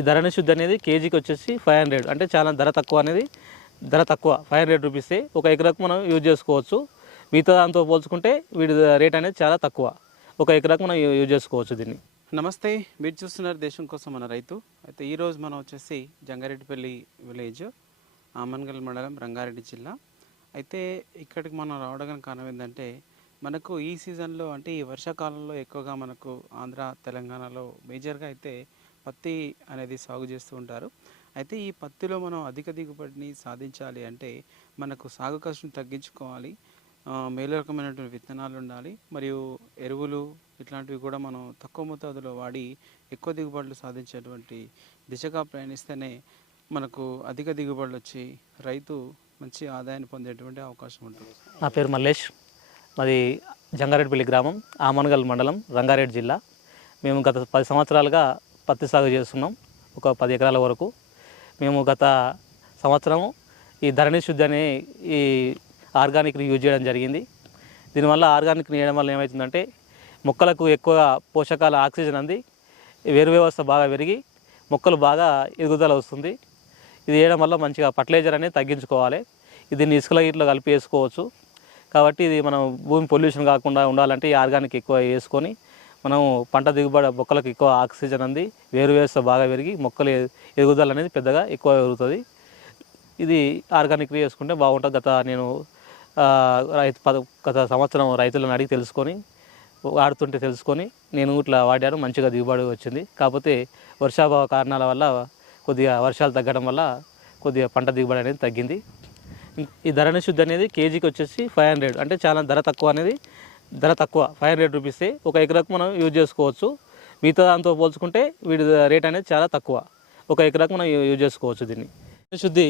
ఈ ధరణి శుద్ధి అనేది కేజీకి వచ్చేసి ఫైవ్ హండ్రెడ్. అంటే చాలా ధర తక్కువ అనేది ధర తక్కువ ఫైవ్ హండ్రెడ్ రూపీసే ఒక ఎకరాకు మనం యూజ్ చేసుకోవచ్చు. మిగతా దాంతో పోల్చుకుంటే వీటి రేట్ అనేది చాలా తక్కువ. ఒక ఎకరాకు మనం యూజ్ చేసుకోవచ్చు దీన్ని. నమస్తే మీరు చూస్తున్నారు దేశం కోసం మన రైతు. అయితే ఈరోజు మనం వచ్చేసి జంగారెడ్డిపల్లి విలేజ్ ఆమన్గల్ మండలం రంగారెడ్డి జిల్లా. అయితే ఇక్కడికి మనం రావడం కారణం ఏంటంటే మనకు ఈ సీజన్లో అంటే ఈ వర్షాకాలంలో ఎక్కువగా మనకు ఆంధ్ర తెలంగాణలో మేజర్గా అయితే పత్తి అనేది సాగు చేస్తూ ఉంటారు. అయితే ఈ పత్తిలో మనం అధిక దిగుబడిని సాధించాలి అంటే మనకు సాగు ఖర్చును తగ్గించుకోవాలి. మేలు రకమైనటువంటి విత్తనాలు ఉండాలి. మరియు ఎరువులు ఇట్లాంటివి కూడా మనం తక్కువ మోతాదులో వాడి ఎక్కువ దిగుబడులు సాధించేటువంటి దిశగా ప్రయాణిస్తేనే మనకు అధిక దిగుబడులు వచ్చి రైతు మంచి ఆదాయాన్ని పొందేటువంటి అవకాశం ఉంటుంది. నా పేరు మల్లేష్. మాది జంగారెడ్డిపల్లి గ్రామం ఆమన్గల్ మండలం రంగారెడ్డి జిల్లా. మేము గత పది సంవత్సరాలుగా పత్తి సాగు చేస్తున్నాం ఒక పది ఎకరాల వరకు. మేము గత సంవత్సరం ఈ ధరణి శుద్ధి అనే ఈ ఆర్గానిక్ని యూజ్ చేయడం జరిగింది. దీనివల్ల ఆర్గానిక్ వేయడం వల్ల ఏమవుతుందంటే మొక్కలకు ఎక్కువ పోషకాల ఆక్సిజన్ అంది. వేరు వ్యవస్థ బాగా పెరిగి మొక్కలు బాగా ఎదుగుదల వస్తుంది. ఇది వేయడం వల్ల మంచిగా ఫర్టిలైజర్ అనేది తగ్గించుకోవాలి. దీన్ని ఇసుకల ఇట్లా కలిపి వేసుకోవచ్చు. కాబట్టి ఇది మనం భూమి పొల్యూషన్ కాకుండా ఉండాలంటే ఈ ఆర్గానిక్ ఎక్కువ వేసుకొని మనం పంట దిగుబడి మొక్కలకు ఎక్కువ ఆక్సిజన్ అంది వేరు వ్యవస్థ బాగా పెరిగి మొక్కలు ఎదుగుదల అనేది పెద్దగా ఎక్కువ పెరుగుతుంది. ఇది ఆర్గానిక్ చేసుకుంటే బాగుంటుంది. గత నేను రైతు పద గత సంవత్సరం రైతులను అడిగి తెలుసుకొని వాడుతుంటే తెలుసుకొని నేను ఇట్లా వాడాను మంచిగా దిగుబడి వచ్చింది. కాకపోతే వర్షాభావ కారణాల వల్ల కొద్దిగా వర్షాలు తగ్గడం వల్ల కొద్దిగా పంట దిగుబడి అనేది తగ్గింది. ఈ ధరణి శుద్ధి అనేది కేజీకి వచ్చేసి ఫైవ్ హండ్రెడ్. అంటే చాలా ధర తక్కువ అనేది ధర తక్కువ ఫైవ్ హండ్రెడ్ రూపీసే ఒక ఎకరాకు మనం యూజ్ చేసుకోవచ్చు. మిగతా దాంతో పోల్చుకుంటే వీటి రేట్ అనేది చాలా తక్కువ. ఒక ఎకరాకు మనం యూజ్ చేసుకోవచ్చు దీన్ని. శుద్ధి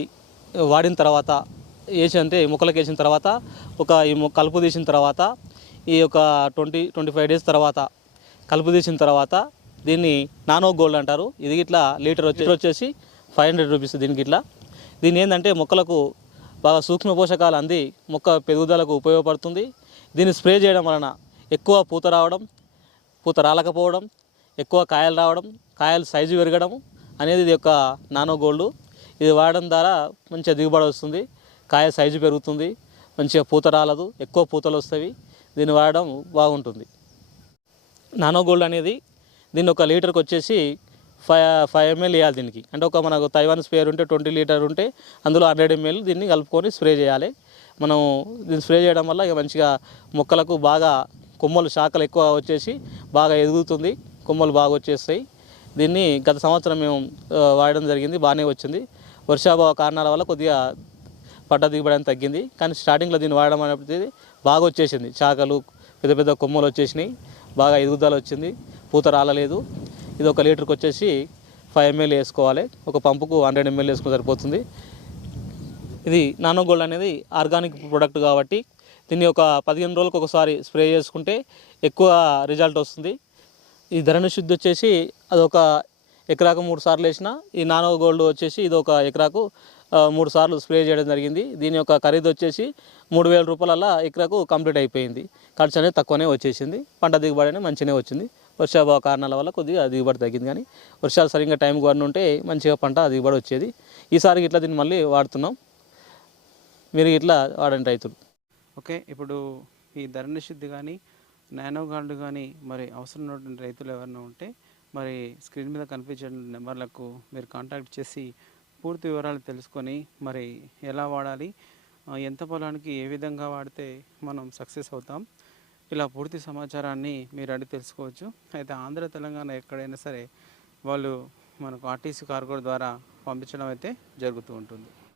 వాడిన తర్వాత వేసి అంటే మొక్కలకు వేసిన తర్వాత ఒక ఈ కలుపు తీసిన తర్వాత ఈ యొక్క ట్వంటీ ట్వంటీ ఫైవ్ డేస్ తర్వాత కలుపు తీసిన తర్వాత దీన్ని నానో గోల్డ్ అంటారు. ఇది ఇట్లా లీటర్ వచ్చి వచ్చేసి ఫైవ్ హండ్రెడ్ రూపీస్ దీనికి ఇట్లా. దీని ఏంటంటే మొక్కలకు బాగా సూక్ష్మ పోషకాలు అంది మొక్క పెరుగుదలకు ఉపయోగపడుతుంది. దీన్ని స్ప్రే చేయడం వలన ఎక్కువ పూత రావడం పూత రాలకపోవడం ఎక్కువ కాయలు రావడం కాయలు సైజు పెరగడం అనేది ఇది యొక్క నానో గోల్డ్. ఇది వాడడం ద్వారా మంచిగా దిగుబడి వస్తుంది కాయ సైజు పెరుగుతుంది మంచిగా పూత రాలదు ఎక్కువ పూతలు వస్తాయి. దీన్ని వాడడం బాగుంటుంది. నానో గోల్డ్ అనేది దీన్ని ఒక లీటర్కి వచ్చేసి ఫైవ్ ఫైవ్ ఎంఎల్ వేయాలి దీనికి. అంటే ఒక మనకు తైవాన్ స్ప్రేయర్ ఉంటే ట్వంటీ లీటర్ ఉంటే అందులో హండ్రెడ్ ఎంఎల్ దీన్ని కలుపుకొని స్ప్రే చేయాలి. మనం దీన్ని స్ప్రే చేయడం వల్ల ఇక మంచిగా మొక్కలకు బాగా కొమ్మలు శాఖలు ఎక్కువ వచ్చేసి బాగా ఎదుగుతుంది. కొమ్మలు బాగా వచ్చేస్తాయి. దీన్ని గత సంవత్సరం మేము వాడడం జరిగింది. బాగానే వచ్చింది. వర్షాభావ కారణాల వల్ల కొద్దిగా పంట దిగుబడి తగ్గింది. కానీ స్టార్టింగ్లో దీన్ని వాడడం అనేది బాగా వచ్చేసింది. చాకలు పెద్ద పెద్ద కొమ్మలు వచ్చేసినాయి. బాగా ఎదుగుదల వచ్చింది. పూత రాలలేదు. ఇది ఒక లీటర్కి వచ్చేసి ఫైవ్ ఎంఎల్ వేసుకోవాలి. ఒక పంపుకు హండ్రెడ్ ఎంఎల్ వేసుకుని సరిపోతుంది. ఇది నానో గోల్డ్ అనేది ఆర్గానిక్ ప్రొడక్ట్ కాబట్టి దీన్ని ఒక పదిహేను రోజులకు ఒకసారి స్ప్రే చేసుకుంటే ఎక్కువ రిజల్ట్ వస్తుంది. ఈ ధరణి శుద్ధి వచ్చేసి అదొక ఎకరాకు మూడు సార్లు వేసిన ఈ నానో గోల్డ్ వచ్చేసి ఇది ఒక ఎకరాకు మూడు సార్లు స్ప్రే చేయడం జరిగింది. దీని యొక్క ఖరీదు వచ్చేసి మూడు వేల రూపాయల ఎకరాకు కంప్లీట్ అయిపోయింది. ఖర్చు అనేది తక్కువనే వచ్చేసింది. పంట దిగుబడి అనేది మంచిగానే వచ్చింది. వర్షాభావ కారణాల వల్ల కొద్దిగా దిగుబడి తగ్గింది కానీ వర్షాలు సరిగ్గా టైంకి పడి ఉంటే మంచిగా పంట దిగుబడి వచ్చేది. ఈసారి ఇట్లా దీన్ని మళ్ళీ వాడుతున్నాం. మీరు ఇట్లా వాడండి రైతులు. ఓకే ఇప్పుడు ఈ ధరణి శుద్ధి కానీ నానో గార్డు కానీ మరి అవసరం ఉన్నటువంటి రైతులు ఎవరైనా ఉంటే మరి స్క్రీన్ మీద కనిపించే నెంబర్లకు మీరు కాంటాక్ట్ చేసి పూర్తి వివరాలు తెలుసుకొని మరి ఎలా వాడాలి ఎంత పొలానికి ఏ విధంగా వాడితే మనం సక్సెస్ అవుతాం ఇలా పూర్తి సమాచారాన్ని మీరు అడిగి తెలుసుకోవచ్చు. అయితే ఆంధ్ర తెలంగాణ ఎక్కడైనా సరే వాళ్ళు మనకు ఆర్టీసీ కార్గో ద్వారా పంపించడం అయితే జరుగుతూ ఉంటుంది.